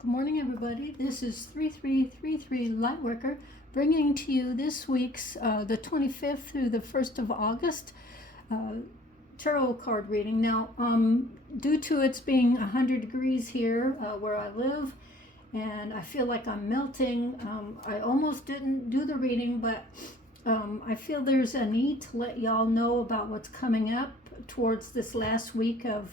Good morning, everybody. This is 3333 Lightworker bringing to you this week's, the 25th through the 1st of August, uh, tarot card reading. Now, due to it's being 100 degrees here where I live, and I feel like I'm melting, I almost didn't do the reading, but I feel there's a need to let y'all know about what's coming up towards this last week of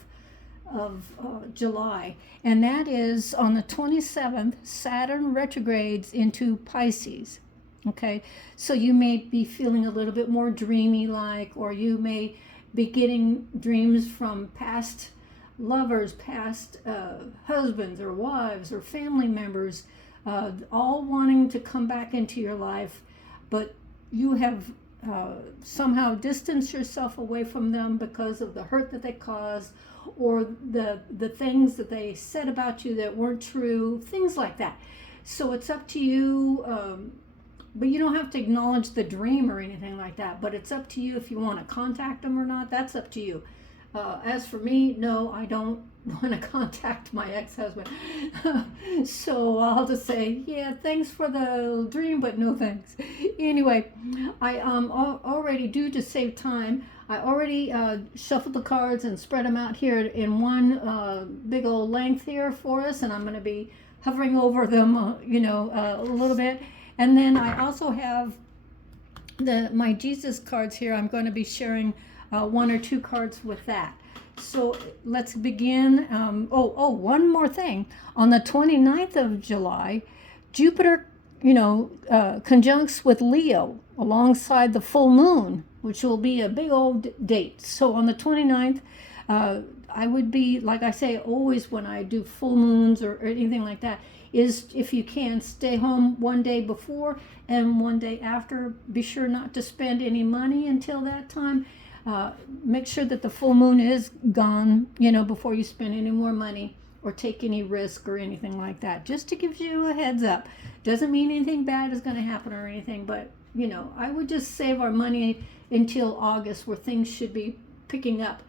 July, and that is on the 27th, Saturn retrogrades into Pisces. Okay, so you may be feeling a little bit more dreamy like, or you may be getting dreams from past lovers, past husbands or wives or family members, all wanting to come back into your life, but you have somehow distanced yourself away from them because of the hurt that they caused, or the things that they said about you that weren't true, things like that. So it's up to you, but you don't have to acknowledge the dream or anything like that, but it's up to you if you want to contact them or not. That's up to you. As for me, no, I don't want to contact my ex-husband. So I'll just say, yeah, thanks for the dream, but no thanks. Anyway, I already, due to save time, I already shuffled the cards and spread them out here in one big old length here for us, and I'm going to be hovering over them, a little bit. And then I also have my Jesus cards here. I'm going to be sharing one or two cards with that. So let's begin. One more thing. On the 29th of July, Jupiter, conjuncts with Leo alongside the full moon, which will be a big old date. So on the 29th, I would be, like I say, always when I do full moons or anything like that, is if you can, stay home one day before and one day after. Be sure not to spend any money until that time. Make sure that the full moon is gone, before you spend any more money or take any risk or anything like that. Just to give you a heads up. Doesn't mean anything bad is going to happen or anything, but, I would just save our money until August, where things should be picking up.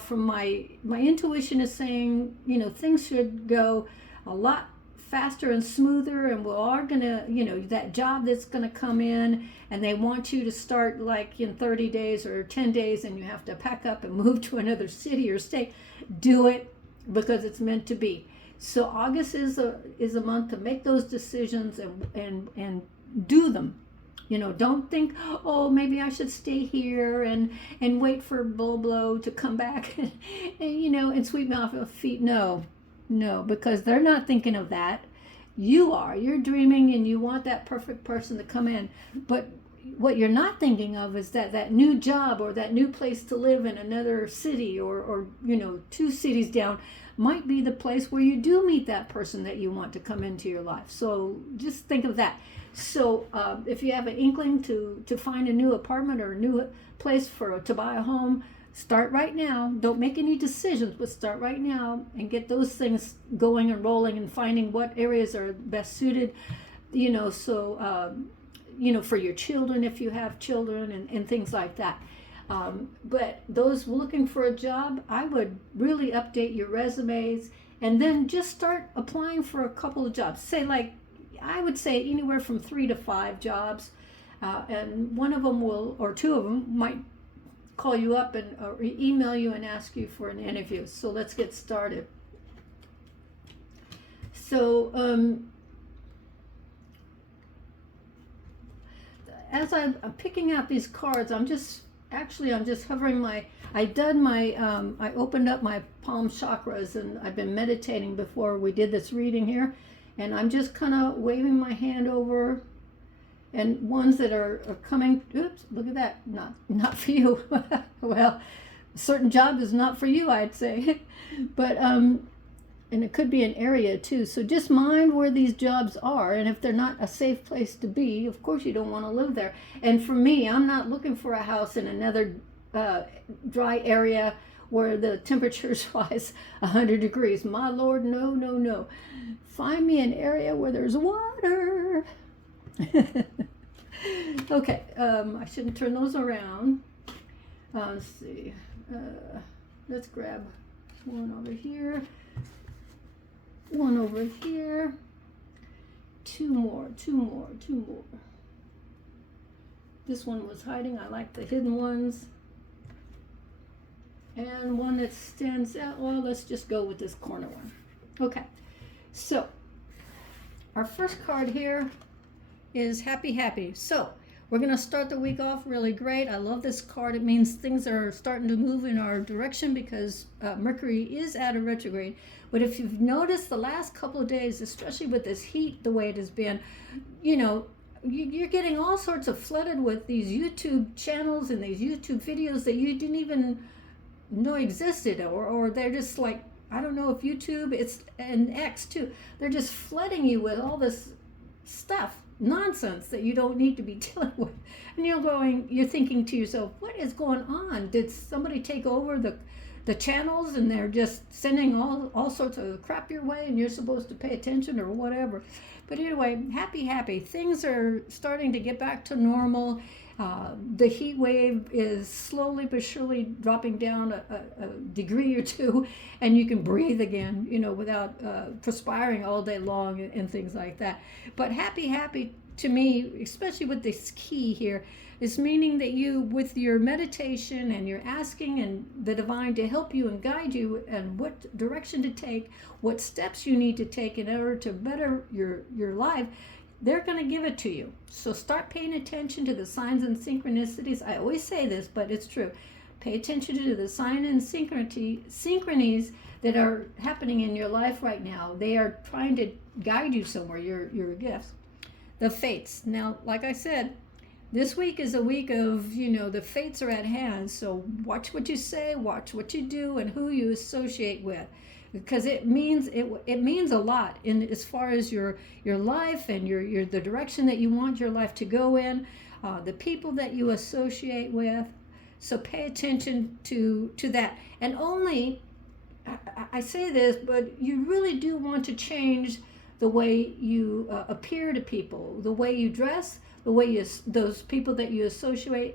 From my intuition is saying, things should go a lot faster and smoother, and we are gonna, that job that's gonna come in and they want you to start like in 30 days or 10 days, and you have to pack up and move to another city or state. Do it, because it's meant to be. So August is a month to make those decisions and do them. Don't think, oh, maybe I should stay here and wait for blah blah to come back and sweep me off my feet. No, because they're not thinking of that. You are. You're dreaming and you want that perfect person to come in. But what you're not thinking of is that new job or that new place to live in another city, or two cities down, might be the place where you do meet that person that you want to come into your life. So just think of that. So if you have an inkling to find a new apartment or a new place to buy a home, start right now. Don't make any decisions, but start right now and get those things going and rolling, and finding what areas are best suited, for your children, if you have children, and things like that. But those looking for a job, I would really update your resumes and then just start applying for a couple of jobs. I would say anywhere from 3 to 5 jobs, and one of them or two of them might call you up or email you and ask you for an interview. So let's get started. So as I'm picking out these cards, I'm just hovering I opened up my palm chakras, and I've been meditating before we did this reading here, and I'm just kind of waving my hand over, and ones that are coming. Oops, look at that. Not for you. Well, a certain job is not for you, I'd say. But and it could be an area too. So just mind where these jobs are, and if they're not a safe place to be, of course you don't want to live there. And for me, I'm not looking for a house in another dry area where the temperature's rise 100 degrees. My Lord, no. Find me an area where there's water. Okay, I shouldn't turn those around. Let's see. Let's grab one over here. one over here, two more. This one was hiding. I like the hidden ones. And one that stands out. Well, let's just go with this corner one. Okay, so our first card here is Happy Happy. So we're going to start the week off really great. I love this card. It means things are starting to move in our direction because Mercury is out of retrograde. But if you've noticed the last couple of days, especially with this heat, the way it has been, you know, you're getting all sorts of flooded with these YouTube channels and these YouTube videos that you didn't even know existed, or they're just like, I don't know if YouTube, it's and X too, they're just flooding you with all this stuff, nonsense that you don't need to be dealing with. And you're thinking to yourself, what is going on? Did somebody take over the channels and they're just sending all sorts of crap your way and you're supposed to pay attention or whatever? But anyway, happy. Things are starting to get back to normal. The heat wave is slowly but surely dropping down a degree or two, and you can breathe again, without perspiring all day long and things like that. But happy to me, especially with this key here, is meaning that you, with your meditation and you're asking and the divine to help you and guide you and what direction to take, what steps you need to take in order to better your life, they're going to give it to you. So start paying attention to the signs and synchronicities. I always say this, but it's true. Pay attention to the sign and synchronies that are happening in your life right now. They are trying to guide you somewhere, your gifts. The fates. Now, like I said, this week is a week of, the fates are at hand. So watch what you say, watch what you do, and who you associate with, because it means a lot in as far as your life and the direction that you want your life to go in, the people that you associate with. So pay attention to that. And only, I say this, but you really do want to change the way you appear to people, the way you dress, the way those people that you associate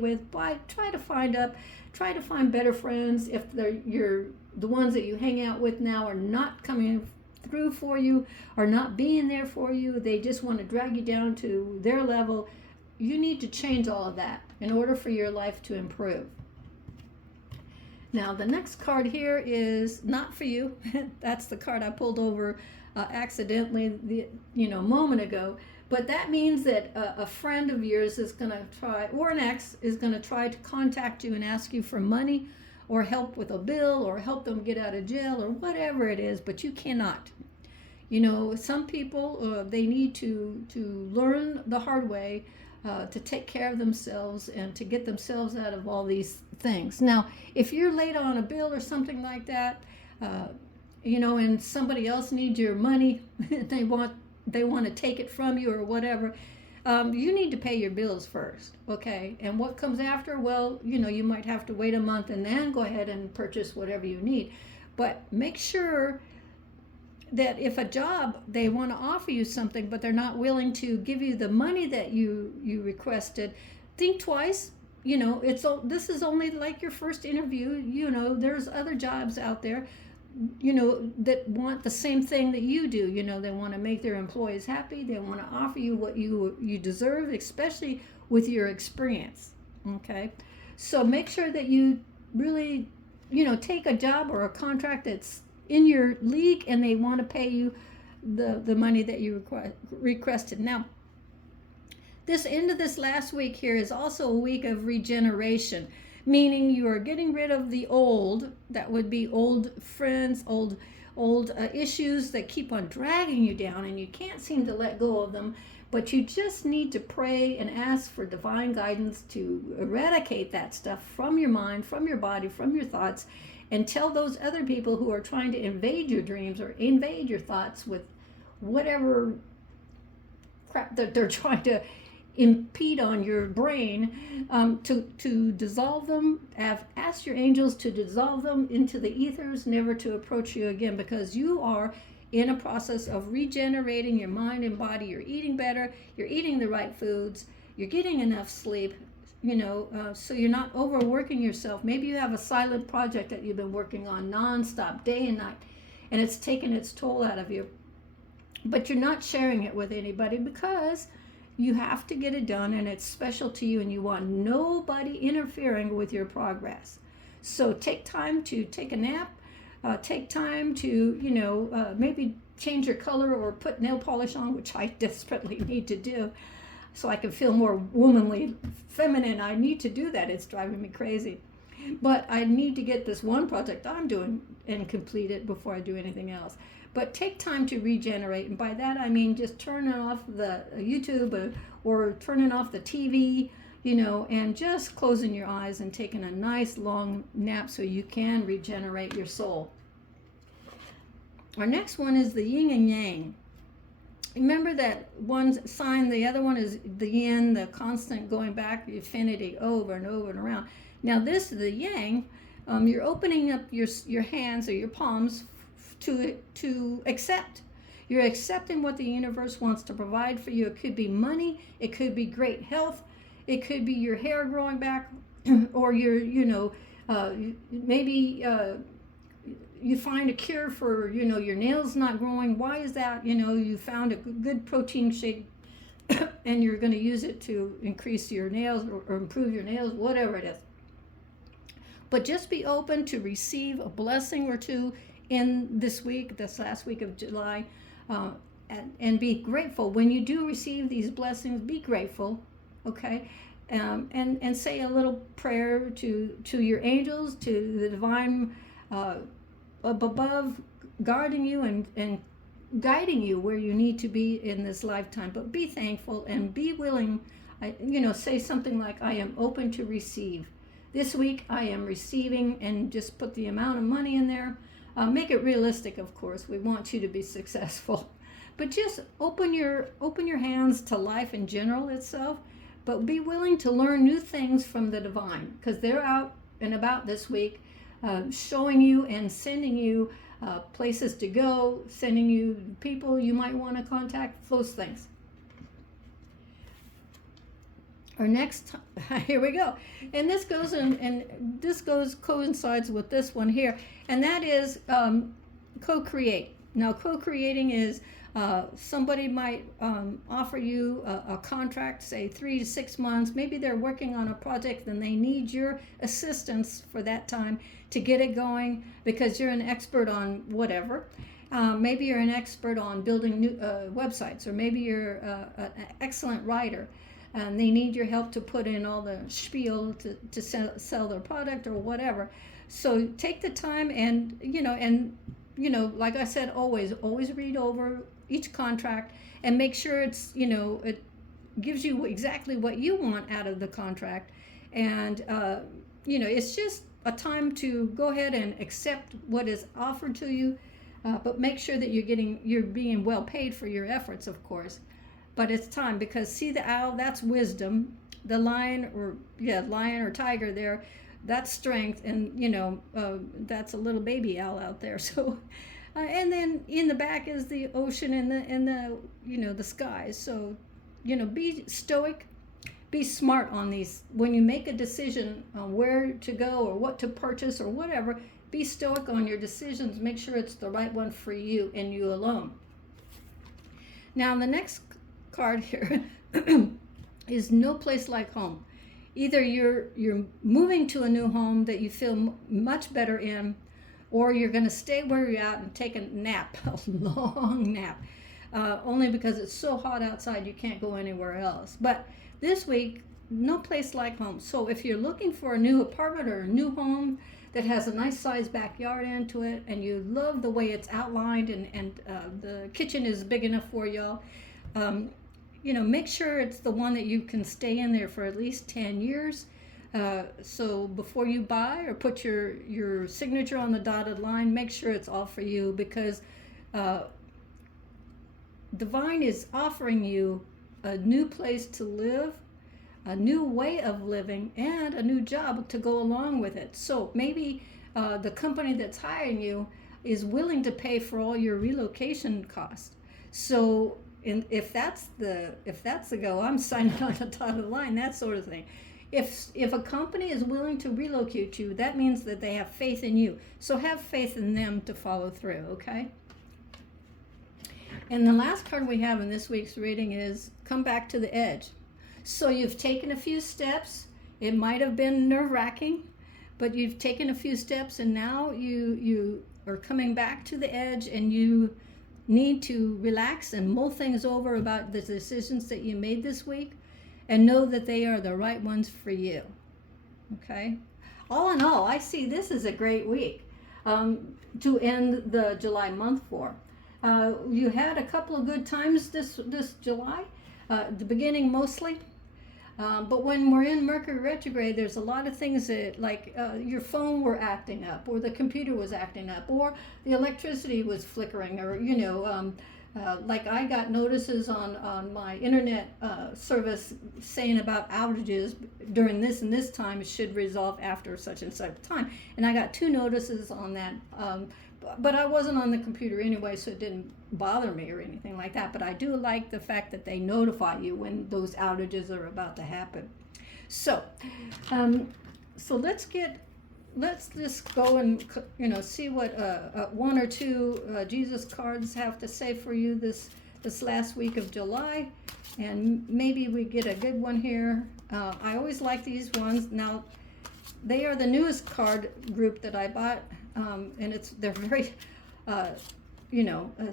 with. Try to find better friends. If the ones that you hang out with now are not coming through for you, are not being there for you, they just want to drag you down to their level. You need to change all of that in order for your life to improve. Now the next card here is not for you. That's the card I pulled over accidentally a moment ago. But that means that a friend of yours is going to try, or an ex is going to try to contact you and ask you for money or help with a bill or help them get out of jail or whatever it is, but you cannot. Some people, they need to learn the hard way to take care of themselves and to get themselves out of all these things. Now, if you're late on a bill or something like that, and somebody else needs your money, they want to take it from you or whatever, you need to pay your bills first, okay? And what comes after, well, you might have to wait a month and then go ahead and purchase whatever you need. But make sure that if a job, they want to offer you something, but they're not willing to give you the money that you requested, think twice. This is only like your first interview. There's other jobs out there that want the same thing that you do. They want to make their employees happy. They want to offer you what you deserve, especially with your experience. Okay, so make sure that you really, take a job or a contract that's in your league and they want to pay you the money that you requested. Now, this end of this last week here is also a week of regeneration, meaning you are getting rid of the old. That would be old friends, old issues that keep on dragging you down and you can't seem to let go of them, but you just need to pray and ask for divine guidance to eradicate that stuff from your mind, from your body, from your thoughts, and tell those other people who are trying to invade your dreams or invade your thoughts with whatever crap that they're trying to impede on your brain, to dissolve them. Ask your angels to dissolve them into the ethers, never to approach you again, because you are in a process of regenerating your mind and body. You're eating better, you're eating the right foods, you're getting enough sleep, so you're not overworking yourself. Maybe you have a silent project that you've been working on nonstop, day and night, and it's taken its toll out of you. But you're not sharing it with anybody because you have to get it done and it's special to you and you want nobody interfering with your progress. So take time to take a nap, take time to, maybe change your color or put nail polish on, which I desperately need to do so I can feel more womanly, feminine. I need to do that. It's driving me crazy. But I need to get this one project I'm doing and complete it before I do anything else. But take time to regenerate. And by that, I mean just turning off the YouTube or turning off the TV, and just closing your eyes and taking a nice long nap so you can regenerate your soul. Our next one is the yin and yang. Remember that one sign, the other one is the yin, the constant going back, the infinity, over and over and around. Now this is the yang. You're opening up your hands or your palms to accept. You're accepting what the universe wants to provide for you. It could be money, it could be great health, it could be your hair growing back, or maybe you find a cure for, your nails not growing. Why is that? You found a good protein shake and you're going to use it to increase your nails or improve your nails, whatever it is. But just be open to receive a blessing or two in this last week of July, and be grateful. When you do receive these blessings, be grateful, okay? And say a little prayer to your angels, to the divine above, guarding you and guiding you where you need to be in this lifetime. But be thankful and be willing, say something like, I am open to receive. This week I am receiving, and just put the amount of money in there. Make it realistic, of course. We want you to be successful. But just open your hands to life in general itself, but be willing to learn new things from the divine, because they're out and about this week, showing you and sending you places to go, sending you people you might want to contact, those things. Our next, here we go, and this goes coincides with this one here, and that is co-create. Now, co-creating is somebody might offer you a contract, say 3 to 6 months. Maybe they're working on a project and they need your assistance for that time to get it going because you're an expert on whatever. Maybe you're an expert on building new websites, or maybe you're an excellent writer. And they need your help to put in all the spiel to sell their product or whatever. So take the time and like I said, always read over each contract and make sure it's, it gives you exactly what you want out of the contract. And, it's just a time to go ahead and accept what is offered to you, but make sure that you're being well paid for your efforts, of course. But it's time, because see the owl, that's wisdom. The lion or tiger there, that's strength. And, that's a little baby owl out there. So, and then in the back is the ocean and the skies. So, be stoic, be smart on these. When you make a decision on where to go or what to purchase or whatever, be stoic on your decisions. Make sure it's the right one for you and you alone. Now, the next card here is no place like home. Either you're moving to a new home that you feel much better in, or you're going to stay where you're at and take a nap, a long nap, only because it's so hot outside you can't go anywhere else. But this week, no place like home. So if you're looking for a new apartment or a new home that has a nice sized backyard into it, and you love the way it's outlined, and the kitchen is big enough for y'all, make sure it's the one that you can stay in there for at least 10 years. So before you buy or put your signature on the dotted line, make sure it's all for you, because Divine is offering you a new place to live, a new way of living, and a new job to go along with it. So maybe the company that's hiring you is willing to pay for all your relocation costs. So if that's the go, I'm signing on the dotted line, that sort of thing. If a company is willing to relocate you, that means that they have faith in you. So have faith in them to follow through, okay? And the last card we have in this week's reading is come back to the edge. So you've taken a few steps. It might have been nerve-wracking, but you've taken a few steps, and now you are coming back to the edge, and you need to relax and mull things over about the decisions that you made this week and know that they are the right ones for you. Okay? All in all, I see this as a great week to end the July month for. You had a couple of good times this July, the beginning mostly. But when we're in Mercury retrograde, there's a lot of things that, like your phone were acting up, or the computer was acting up, or the electricity was flickering, or like I got notices on my internet service saying about outages during this and this time. It should resolve after such and such time, and I got 2 notices on that. But I wasn't on the computer anyway, so it didn't bother me or anything like that. But I do like the fact that they notify you when those outages are about to happen. So, let's just go and see what 1 or 2 Jesus cards have to say for you this last week of July, and maybe we get a good one here. I always like these ones. Now, they are the newest card group that I bought. And they're very,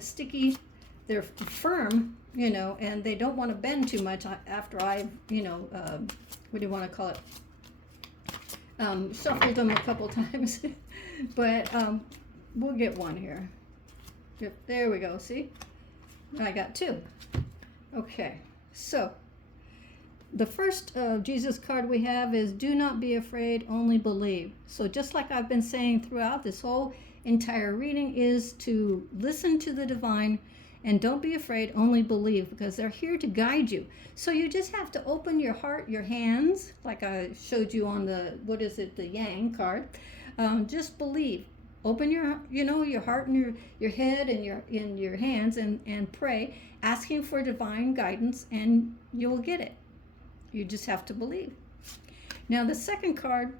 sticky. They're firm, and they don't want to bend too much after I've, what do you want to call it? Shuffled them a couple times. But we'll get one here. Yep, there we go. See? I got 2. Okay, so the first Jesus card we have is do not be afraid, only believe. So just like I've been saying throughout this whole entire reading, is to listen to the divine and don't be afraid, only believe, because they're here to guide you. So you just have to open your heart, your hands, like I showed you on the, the Yang card. Just believe. Open your heart and your head and your hands and pray, asking for divine guidance, and you'll get it. You just have to believe. Now the second card,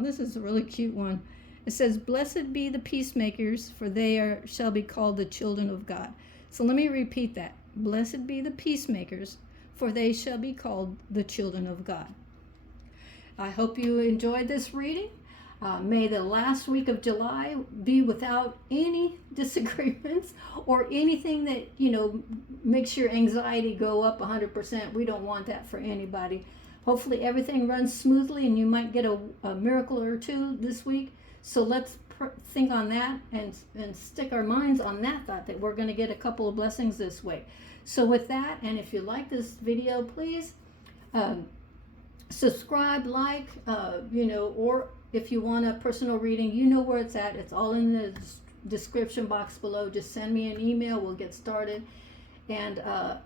this is a really cute one. It says, blessed be the peacemakers, for they shall be called the children of God. So let me repeat that. Blessed be the peacemakers, for they shall be called the children of God. I hope you enjoyed this reading. May the last week of July be without any disagreements or anything that, makes your anxiety go up 100%. We don't want that for anybody. Hopefully everything runs smoothly, and you might get a miracle or 2 this week. So let's think on that and stick our minds on that thought, that we're going to get a couple of blessings this way. So with that, and if you like this video, please subscribe, like, or if you want a personal reading, you know where it's at. It's all in the description box below. Just send me an email. We'll get started. And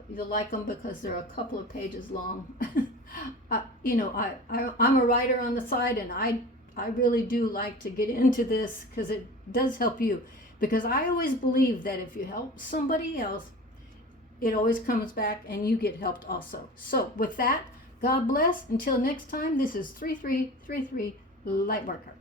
you'll like them because they're a couple of pages long. I'm a writer on the side, and I really do like to get into this because it does help you. Because I always believe that if you help somebody else, it always comes back and you get helped also. So with that, God bless. Until next time, this is 3333 Lightworker.